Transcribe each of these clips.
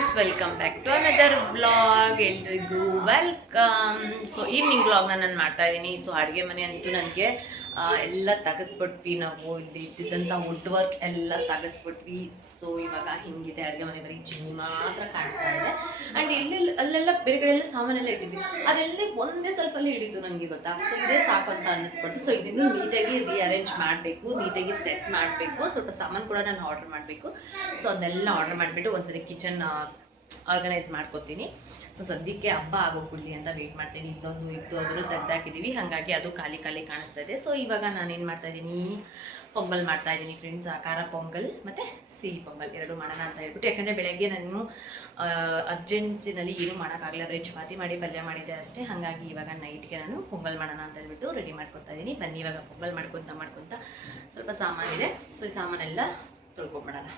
Friends, welcome back to another blog. ಎಲ್ರಿಗೂ welcome. So evening ಬ್ಲಾಗ್ನ ನಾನು ಮಾಡ್ತಾ ಇದ್ದೀನಿ. ಸೊ ಅಡುಗೆ ಮನೆ ಅಂತೂ ನನಗೆ ಎಲ್ಲ ತೆಗೆಸ್ಬಿಟ್ವಿ. ನಾವು ಇಲ್ಲಿ ಇದ್ದಿದ್ದಂಥ ವುಡ್ ವರ್ಕ್ ಎಲ್ಲ ತೆಗೆಸ್ಬಿಟ್ವಿ. ಸೊ ಇವಾಗ ಹಿಂಗಿದೆ ಅಡುಗೆ ಮನೆ, ಬರೀ ಚಿನ್ನಿ ಮಾತ್ರ ಕಾಣ್ತಾ ಇದೆ. ಆ್ಯಂಡ್ ಇಲ್ಲಿ ಅಲ್ಲೆಲ್ಲ ಬೇರೆ ಕಡೆ ಎಲ್ಲ ಸಾಮಾನೆಲ್ಲ ಇಟ್ಟಿದ್ವಿ, ಅದೆಲ್ಲ ಒಂದೇ ಸ್ವಲ್ಪಲ್ಲೇ ಹಿಡಿತು ನನಗೆ, ಗೊತ್ತಾ. ಸೊ ಇದೇ ಸಾಕು ಅಂತ ಅನ್ನಿಸ್ಬಿಟ್ಟು ಸೊ ಇದನ್ನು ನೀಟಾಗಿ ರೀಅರೇಂಜ್ ಮಾಡಬೇಕು, ನೀಟಾಗಿ ಸೆಟ್ ಮಾಡಬೇಕು. ಸ್ವಲ್ಪ ಸಾಮಾನು ಕೂಡ ನಾನು ಆರ್ಡರ್ ಮಾಡಬೇಕು. ಸೊ ಅದನ್ನೆಲ್ಲ ಆರ್ಡರ್ ಮಾಡಿಬಿಟ್ಟು ಒಂದ್ಸರಿ ಕಿಚನ್ ಆರ್ಗನೈಸ್ ಮಾಡ್ಕೋತೀನಿ. ಸೊ ಸದ್ಯಕ್ಕೆ ಹಬ್ಬ ಆಗೋಗ್ಬಿಡ್ಲಿ ಅಂತ ವೆಯ್ಟ್ ಮಾಡ್ತೀನಿ. ಇನ್ನೊಂದು ಇತ್ತು, ಅದನ್ನು ತೆಗ್ದಾಕಿದ್ದೀವಿ, ಹಾಗಾಗಿ ಅದು ಖಾಲಿ ಖಾಲಿ ಕಾಣಿಸ್ತಾ ಇದೆ. ಸೊ ಇವಾಗ ನಾನೇನು ಮಾಡ್ತಾಯಿದ್ದೀನಿ, ಪೊಂಗಲ್ ಮಾಡ್ತಾಯಿದ್ದೀನಿ ಫ್ರೆಂಡ್ಸ್. ಖಾರ ಪೊಂಗಲ್ ಮತ್ತು ಸಿಹಿ ಪೊಂಗಲ್ ಎರಡು ಮಾಡೋಣ ಅಂತ ಹೇಳ್ಬಿಟ್ಟು. ಯಾಕಂದರೆ ಬೆಳಗ್ಗೆ ನಾನು ಅರ್ಜೆನ್ಸಿನಲ್ಲಿ ಏನೂ ಮಾಡೋಕ್ಕಾಗಲ್ಲ, ಬರೀ ಚಪಾತಿ ಮಾಡಿ ಪಲ್ಯ ಮಾಡಿದ್ದೆ ಅಷ್ಟೇ. ಹಾಗಾಗಿ ಇವಾಗ ನೈಟ್ಗೆ ನಾನು ಪೊಂಗಲ್ ಮಾಡೋಣ ಅಂತ ಹೇಳ್ಬಿಟ್ಟು ರೆಡಿ ಮಾಡ್ಕೊತಾ ಇದ್ದೀನಿ. ಬನ್ನಿ ಇವಾಗ ಪೊಂಗಲ್ ಮಾಡ್ಕೊತ ಸ್ವಲ್ಪ ಸಾಮಾನಿದೆ. ಸೊ ಈ ಸಾಮಾನೆಲ್ಲ ತೊಳ್ಕೊಂಬಿಡೋಣ.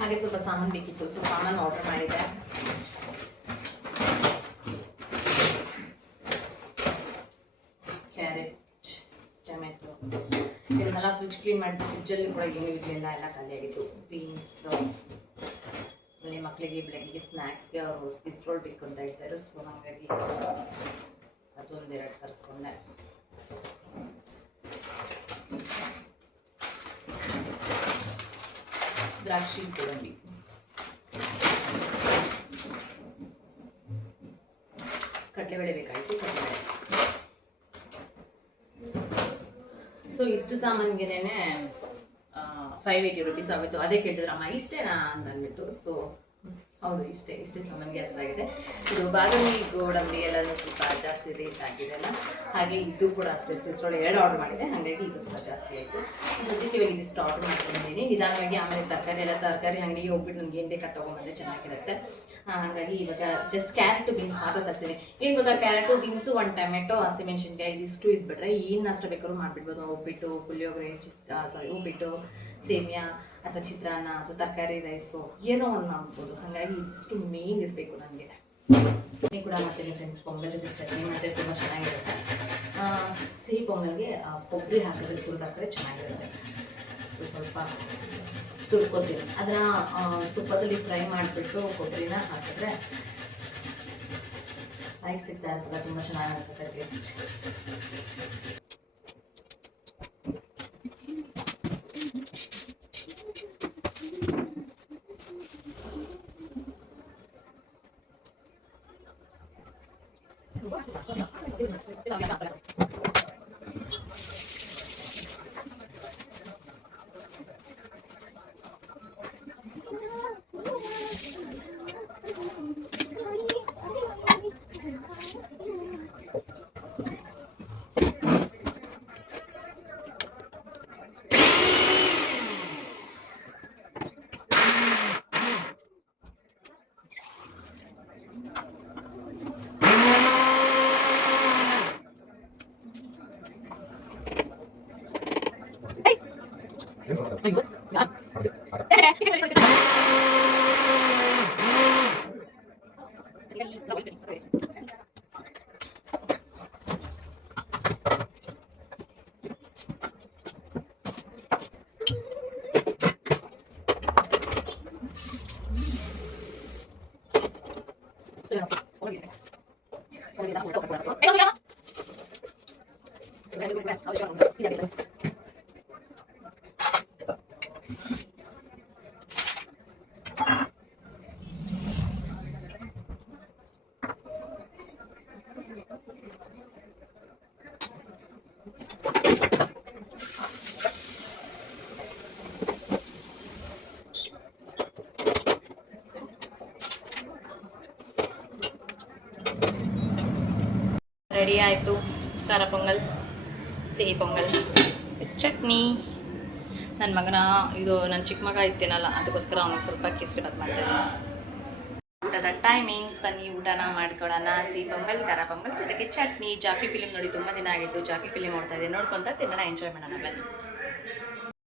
ಹಾಗೆ ಸ್ವಲ್ಪ ಸಾಮಾನು ಬೇಕಿತ್ತು. ಸೊ ಸಾಮಾನು ಆರ್ಡರ್ ಮಾಡಿದೆ. ಕ್ಯಾರೆಟ್, ಟೊಮೆಟೊ ಇದನ್ನೆಲ್ಲ ಫ್ರಿಡ್ಜ್ ಕ್ಲೀನ್ ಮಾಡಿದ್ದು. ಫ್ರಿಡ್ಜಲ್ಲಿ ಕೂಡ ಏನು ಇರಲಿಲ್ಲ, ಎಲ್ಲ ಖಾಲಿಯಾಗಿತ್ತು. ಬೀನ್ಸ್, ಆಮೇಲೆ ಮಕ್ಕಳಿಗೆ ಬೆಳಗ್ಗೆ ಸ್ನ್ಯಾಕ್ಸ್ಗೆ ಅವರು ಸ್ವಿಸ್ ರೋಲ್ ಬೇಕು ಅಂತ ಹೇಳ್ತಾರೆ. ಸೊ ಹಾಗಾಗಿ ಅದೊಂದೆರಡು ತರಿಸ್ಕೊಂಡೆ. ದ್ರಾಕ್ಷಿ, ಗೋಡಂಬಿ, ಕಡಲೆಬೇಳೆ ಬೇಕಾಯಿತು, ಕಡಲೆಬೇಳೆ. ಸೊ ಇಷ್ಟು ಸಾಮಾನಿಗೆನೇ 580 ರೂಪೀಸ್ ಆಗೋಯ್ತು. ಅದೇ ಕೇಳಿದ್ರಮ್ಮ ಇಷ್ಟೇನಾ ಅಂತ ಅಂದ್ಬಿಟ್ಟು. ಸೊ ಹೌದು, ಇಷ್ಟೇ ಸಾಮಾನಿಗೆ ಅಷ್ಟಾಗಿದೆ. ಇದು ಬಾದಾಮಿ, ಗೋಡಂಬಿ ಎಲ್ಲನೂ ಸ್ವಲ್ಪ ಜಾಸ್ತಿ ರೇಟ್ ಆಗಿದೆ ಅಲ್ಲ. ಹಾಗೆ ಇದು ಕೂಡ ಅಷ್ಟೇ, ಸಿಸ್ಟ್ರೋಳು 2 ಆರ್ಡರ್ ಮಾಡಿದೆ, ಹಾಗಾಗಿ ಇದು ಸ್ವಲ್ಪ ಜಾಸ್ತಿ ಆಯಿತು. ಸದ್ಯಕ್ಕೆ ಇವಾಗ ಇದಿಷ್ಟು ಆರ್ಡರ್ ಮಾಡ್ಕೊಂಡಿದ್ದೀನಿ. ನಿಧಾನವಾಗಿ ಆಮೇಲೆ ತರಕಾರಿ ಅಂಗಡಿಗೆ ಹೋಗ್ಬಿಟ್ಟು ನನಗೆ ಏನು ಬೇಕಾದ ತೊಗೊಂಬಂದರೆ ಚೆನ್ನಾಗಿರುತ್ತೆ. ಹಾಗಾಗಿ ಇವಾಗ ಜಸ್ಟ್ ಕ್ಯಾರೆಟು ಬೀನ್ಸ್ ಮಾತ್ರ ತರಿಸಿದೆ. ಏನು ಗೊತ್ತಾ, ಕ್ಯಾರೆಟು ಬೀನ್ಸು, 1 ಟೊಮೆಟೊ, ಹಸಿಮೆಣಸಿನ್ಕಾಯಿ ಇದಿಷ್ಟು ಇದ್ಬಿಟ್ರೆ ಏನು ಅಷ್ಟು ಬೇಕಾದ್ರೂ ಮಾಡಿಬಿಡ್ಬೋದು. ಉಪ್ಪಿಟ್ಟು, ಪುಳಿಯೋಗರೆ, ಉಪ್ಪಿಟ್ಟು, ಸೇಮಿಯಾ ಅಥವಾ ಚಿತ್ರಾನ್ನ ಅಥವಾ ತರಕಾರಿ ರೈಸು ಏನೋ ಒಂದು ಮಾಡ್ಬೋದು. ಹಾಗಾಗಿ ಇದಿಷ್ಟು ಮೇನ್ ಇರಬೇಕು ನನಗೆ. ಚಟ್ನಿ ಕೂಡ ಮಾಡ್ತೀನಿ ಫ್ರೆಂಡ್ಸ್. ಪೊಂಗಲ್ ಜೊತೆ ಚಟ್ನಿ ಮಾಡಿದ್ರೆ ತುಂಬ ಚೆನ್ನಾಗಿರುತ್ತೆ. ಸಿಹಿ ಪೊಂಗಲ್ಗೆ ಕೊಬ್ಬರಿ ಹಾಕಿದ್ರೆ, ತುರಿದಾಕಿದ್ರೆ ಚೆನ್ನಾಗಿರುತ್ತೆ. ಸೊ ಸ್ವಲ್ಪ ತುರ್ಕೋತೀನಿ. ಅದನ್ನು ತುಪ್ಪದಲ್ಲಿ ಫ್ರೈ ಮಾಡಿಬಿಟ್ಟು ಕೊಬ್ಬರಿನ ಹಾಕಿದ್ರೆ ಲೈಕ್ ಸಿಗ್ತಾ ಇರ್ತದೆ, ತುಂಬ ಚೆನ್ನಾಗಿ ಅನಿಸುತ್ತೆ ಟೇಸ್ಟ್. ರೆಡಿ ಆಯಿತು ಖಾರ ಪೊಂಗಲ್, ಸಿಹಿ ಪೊಂಗಲ್, ಚಟ್ನಿ. ನನ್ನ ಮಗನ ಇದು ನನ್ನ ಚಿಕ್ಕ ಮಗ ಇತ್ತೇನಲ್ಲ, ಅದಕ್ಕೋಸ್ಕರ ಅವನಿಗೆ ಸ್ವಲ್ಪ ಕೇಸರಿಬಾತ್ ಮಾಡ್ತಾಯಿದ್ದೀನಿ. ಊಟದ ಟೈಮಿಂಗ್ಸ್, ಬನ್ನಿ ಊಟನ ಮಾಡ್ಕೊಳ್ಳೋಣ. ಸಿಹಿ ಪೊಂಗಲ್, ಖಾರ ಪೊಂಗಲ್ ಜೊತೆಗೆ ಚಟ್ನಿ. ಜಾಕಿ ಫಿಲಿಮ್ ನೋಡಿ ತುಂಬ ದಿನ ಆಗಿತ್ತು, ಜಾಕಿ ಫಿಲಿಮ್ ನೋಡ್ತಾ ಇದ್ದೆ, ನೋಡ್ಕೊತ ತಿನ್ನೋಣ, ಎಂಜಾಯ್ ಮಾಡೋಣ ಬನ್ನಿ.